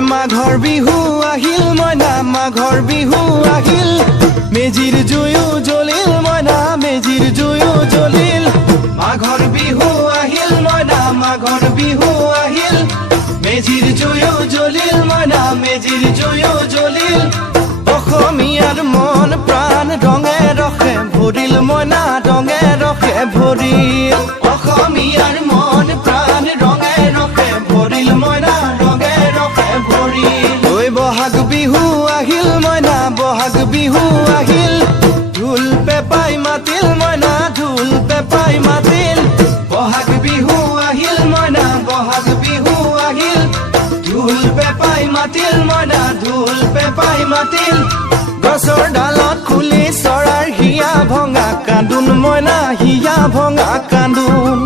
মাঘৰ বিহু আহিল মইনা মাঘৰ বিহু আহিল মেজিৰ জুয়ো জ্বলিল মইনা মেজিৰ জুয়ো জ্বলিল মাঘৰ বিহু আহিল মইনা মাঘৰ বিহু আহিল মেজিৰ জুয়ো জ্বলিল মইনা মেজিৰ জুয়ো জ্বলিল অসমীয়াৰ মন প্ৰাণ ৰঙে ৰসে ভৰিল মইনা ৰঙে ৰসে ভৰিল অসমীয়াৰ মন প্ৰাণ ৰঙে ৰসে ভৰিল মইনা ৰঙে ৰসে ভৰিল ঐ বহাগ বিহু আহিল মইনা বহাগ বিহু আহিল ঢোল পেপাই মাতিল মইনা ঢোল পেপাই মাতিল বহাগ বিহু আহিল মইনা বহাগ বিহু আহিল ঢোল পেপাই মাতিল মইনা ঢোল পেপাই মাতিল গছৰ ডালত খুলি চৰাৰ হিয়া ভঙা কান্দোন মইনা হিয়া ভঙা কান্দোন